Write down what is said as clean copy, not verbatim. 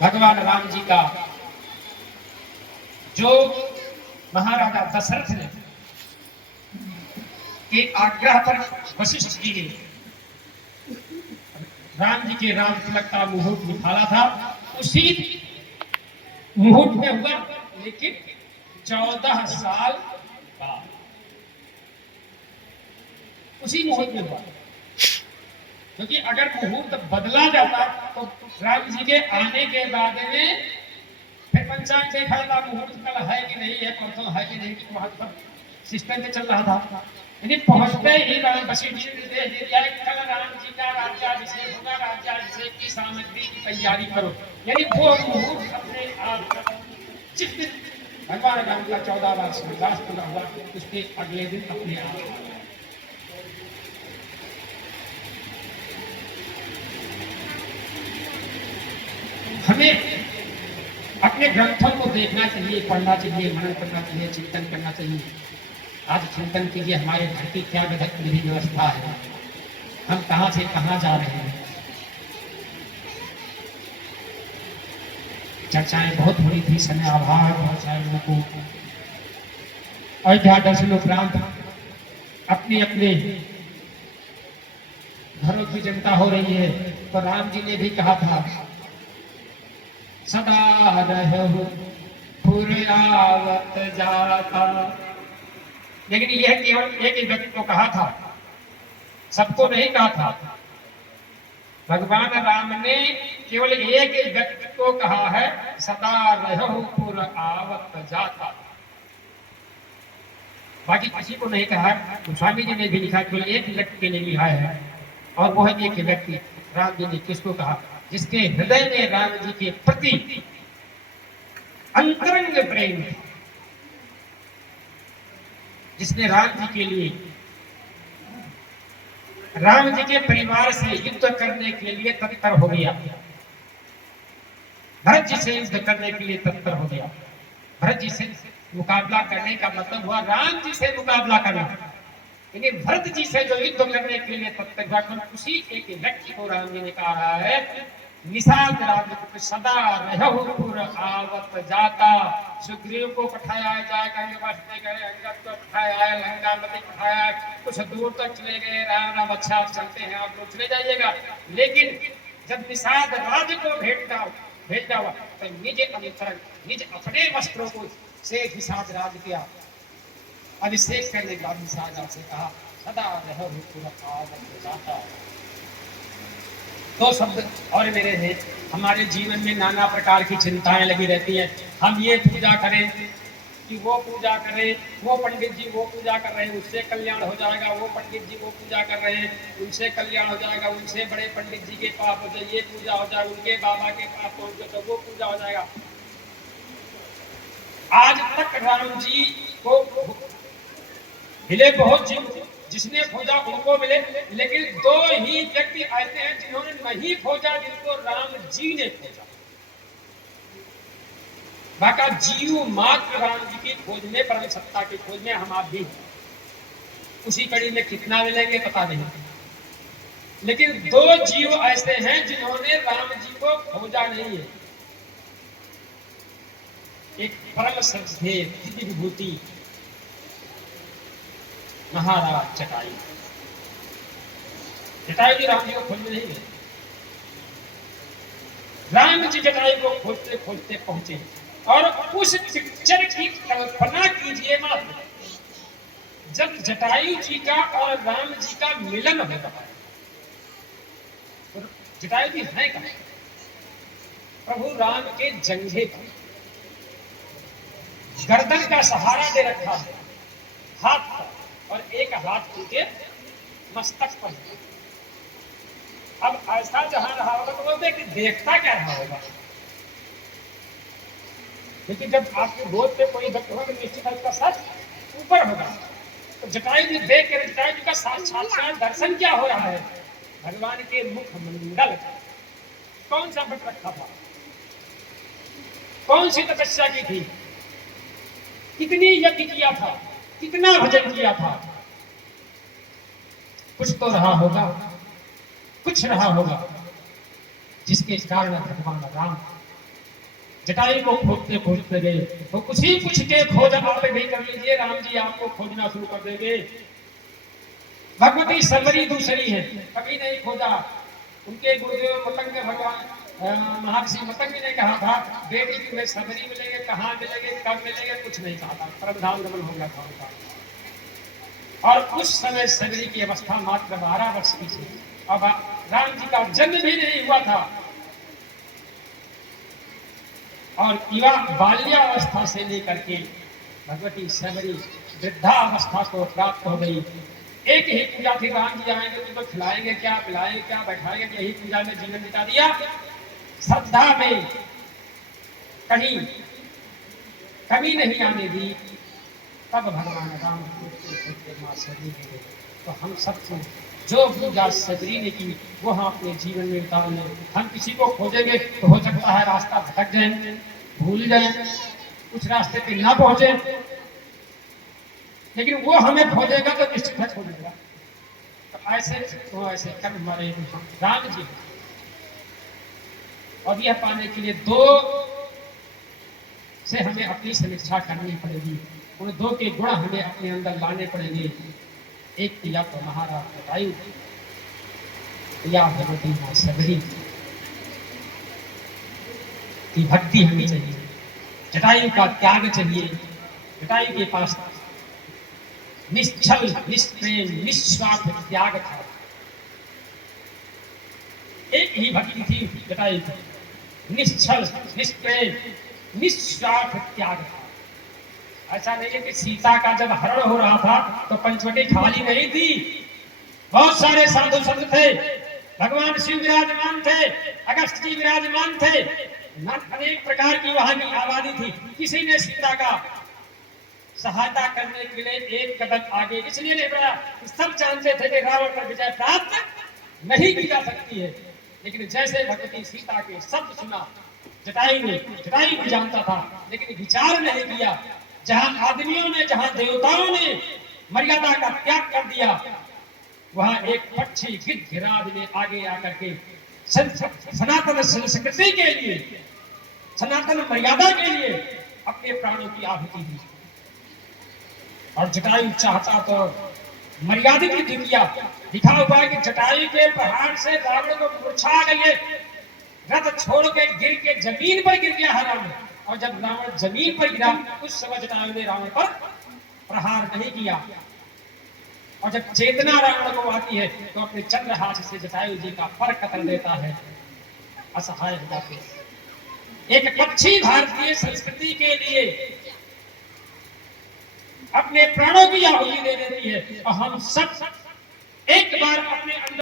भगवान राम जी का जो महाराजा दशरथ ने के आग्रह पर वशिष्ठ जी ने राम जी के राम तिलक का मुहूर्त निकाला था, उसी मुहूर्त में हुआ, लेकिन 14 साल बाद उसी मुहूर्त में हुआ। क्योंकि अगर मुहूर्त बदला जाता तो राम जी के आने के बाद में फिर पंचांग देखा था मुहूर्त कल है कि नहीं है, परसों है कि नहीं, वहां पर सिस्टम से चल रहा था। यानी पहुंचते ही राम वशिष्ठ जी ने निर्देश दे दिया कि कल राम जी का राज्याभिषेक होगा, राज्याभिषेक की सामग्री की तैयारी करो। यानी वो मुहूर्त अपने आप जिस दिन भगवान राम का 14वां वनवास पूरा हुआ, उसके अगले दिन अपने आप हमें अपने ग्रंथों को देखना चाहिए, पढ़ना चाहिए, मनन करना चाहिए, चिंतन करना चाहिए। आज चिंतन कीजिए हमारे घर की क्या विधि व्यवस्था है, हम कहां से कहां जा रहे हैं। चर्चाएं बहुत हुई थी, समय अभाव बहुत सारे लोगों को अयोध्या दर्शन उपरांत अपने अपने घरों की चिंता हो रही है। तो राम जी ने भी कहा था सदा रहो पुरयावत जाता, लेकिन यह केवल एक ही व्यक्ति को कहा था, सबको नहीं कहा था। भगवान राम ने केवल एक ही व्यक्ति को कहा है सदा रहो पुरयावत जाता, बाकी किसी को नहीं कहा। स्वामी जी ने भी लिखा केवल एक व्यक्ति के लिए लिखा है, और वह एक व्यक्ति राम जी ने किसको कहा, जिसके हृदय में राम जी के प्रति अंतरंग प्रेम, जिसने राम जी के लिए, राम जी के परिवार से युद्ध करने के लिए तत्पर हो गया, भरत जी से युद्ध करने के लिए तत्पर हो गया। भरत जी से मुकाबला करने का मतलब हुआ राम जी से मुकाबला करना, यानी भरत जी से जो युद्ध करने के लिए तत्पर हुआ, उसी एक व्यक्ति को राम जी ने कहा है निषाद राज सदा रहो पुरयावत जाता। सुग्रीव को पठाया जाएगा, अंगद को पठाया, लंका मती पठाया, कुछ दूर तक चले गए, राम राम अच्छा आप चलते हैं, आप लोग चले जाइएगा। लेकिन जब निषाद राज को भेजा हुआ तो निज अंतरंग, निज अपने वस्त्रों को से निषाद राज किया, अभिषेक करने के बाद निषाद राज से कहा सदा रहो पुरयावत जाता। दो शब्द और मेरे हैं, हमारे जीवन में नाना प्रकार की चिंताएं लगी रहती हैं। हम ये पूजा करें कि वो पूजा करें, वो पंडित जी वो पूजा कर रहे हैं उससे कल्याण हो जाएगा, वो पंडित जी वो पूजा कर रहे हैं उनसे कल्याण हो जाएगा, उनसे बड़े पंडित जी के पास हो जाए ये पूजा हो जाए, उनके बाबा के पास पहुंचे तो वो पूजा हो जाएगा। आज तक राम जी को मिले बहुत जीव, जिसने खोजा उनको मिले, लेकिन दो ही व्यक्ति ऐसे हैं जिन्होंने नहीं खोजा, जिनको राम जी ने खोजा। बाका जीव मात्र राम जी की खोज में, परम सत्ता की खोज में हम आप भी उसी कड़ी में कितना मिलेंगे पता नहीं, लेकिन दो जीव ऐसे हैं जिन्होंने राम जी को खोजा नहीं है। एक परम श्रद्धेय दिव्य विभूति महाराज जटायु, जटायु जी राम जी को खोजने नहीं गए, राम जी जटायु को खोजते खोजते पहुंचे, और उस पिक्चर की कल्पना कीजिए मात्र, जब जटायु जी का और राम जी का मिलन हो रहा है, तो जटायु जी है कहां? प्रभु राम के जंघे पर गर्दन का सहारा दे रखा है, हाथ पर, और एक हाथ उनके मस्तक पर। अब ऐसा जहां रहा होगा तो बोलते कि देखता क्या रहा होगा, लेकिन जब आपके गोद पे कोई व्यक्ति होगा तो निश्चित उसका सच ऊपर होगा। तो जटायु जी देख कर जटायु जी का साक्षात दर्शन क्या हो रहा है, भगवान के मुख मंडल कौन सा व्रत रखा था, कौन सी तपस्या की थी, कितनी यज्ञ किया था, कितना भजन किया था, कुछ तो रहा होगा, कुछ रहा होगा, जिसके कारण भगवान राम जटायु को खोजते खोजते गए तो कुछ ही कुछ के खोज आप भी कर लीजिए, राम जी आपको खोजना शुरू कर देंगे। भगवती सबरी दूसरी है, कभी नहीं खोजा। उनके गुरुदेव मतंग भगवान महर्षि मतंग ने कहा था बेटी की वे सबरी मिलेंगे, कहाँ मिलेंगे, कब मिलेंगे, कुछ नहीं कहा था, प्रधान गमन हो गया था उनका। और उस समय सबरी की अवस्था मात्र 12 वर्ष की थी। अब राम जी का जन्म भी नहीं हुआ था और युवा बाल्यावस्था से लेकर के भगवती सबरी वृद्धावस्था को प्राप्त हो गई। एक ही पूजा थी, राम जी आएंगे तो खिलाएंगे क्या, पिलाएंगे क्या, बैठाएंगे, यही पूजा में जीवन बिता दिया। श्रद्धा में कहीं कमी नहीं आने दी। तब भगवान राम मां सबरी ने, तो हम सब जो पूजा सबरी ने की वो हम अपने जीवन में उतार लें। हम किसी को खोजेंगे तो हो सकता है रास्ता भटक जाए, भूल जाए, कुछ रास्ते पे ना पहुंचे, लेकिन वो हमें खोजेगा तो निश्चित है खोजेगा। तो ऐसे कर्म हमारे राम जी। और यह पाने के लिए दो से हमें अपनी समीक्षा करनी पड़ेगी, उन दो के गुण हमें अपने अंदर लाने पड़ेंगे। एक या तो महाराज जटायु या भगवती मां सबरी की भक्ति हमें चाहिए, जटायु का त्याग चाहिए। जटायु के पास निश्चल, निष्प्रेम, निस्वार्थ त्याग था। एक ही भक्ति थी जटायु की, निश्चल, निष्प्रेम, निस्वार्थ त्याग था। ऐसा नहीं है कि सीता का जब हरण हो रहा था तो पंचवटी खाली नहीं थी, बहुत सारे साधु संत थे, भगवान शिव विराजमान थे, अगस्त जी विराजमान थे, अनेक प्रकार की वहां की आबादी थी। किसी ने सीता का सहायता करने के लिए एक कदम आगे इसलिए नहीं बढ़ा, सब जानते थे कि रावण पर विजय प्राप्त नहीं की जा सकती है। लेकिन जैसे भगवती सीता के शब्द सुना जटायु ने, जटायु भी जानता था लेकिन विचार नहीं किया। जहां आदमियों ने, जहां देवताओं ने मर्यादा का त्याग कर दिया, वहां एक पक्षी गिद्धराज ने आगे आकर के सनातन संस्कृति के लिए, सनातन मर्यादा के लिए अपने प्राणों की आहुति दी। और जटायु चाहता तो मर्यादित युद्ध किया। लिखा हुआ है कि जटायु के प्रहार से रावण को मूर्छा आ गई है, रथ छोड़ के गिर के जमीन पर गिर गया है रावण। और जब रावण जमीन पर गिरा उस समय जटायु ने रावण पर प्रहार नहीं किया। और जब चेतना रावण को आती है तो अपने चंद्रहास से जटायु जी का पर कतर देता है, असहाय हो जाते। एक पक्षी भारतीय संस्कृति के लिए अपने प्राणों की आहुति दे देती है और हम सब एक बार अपने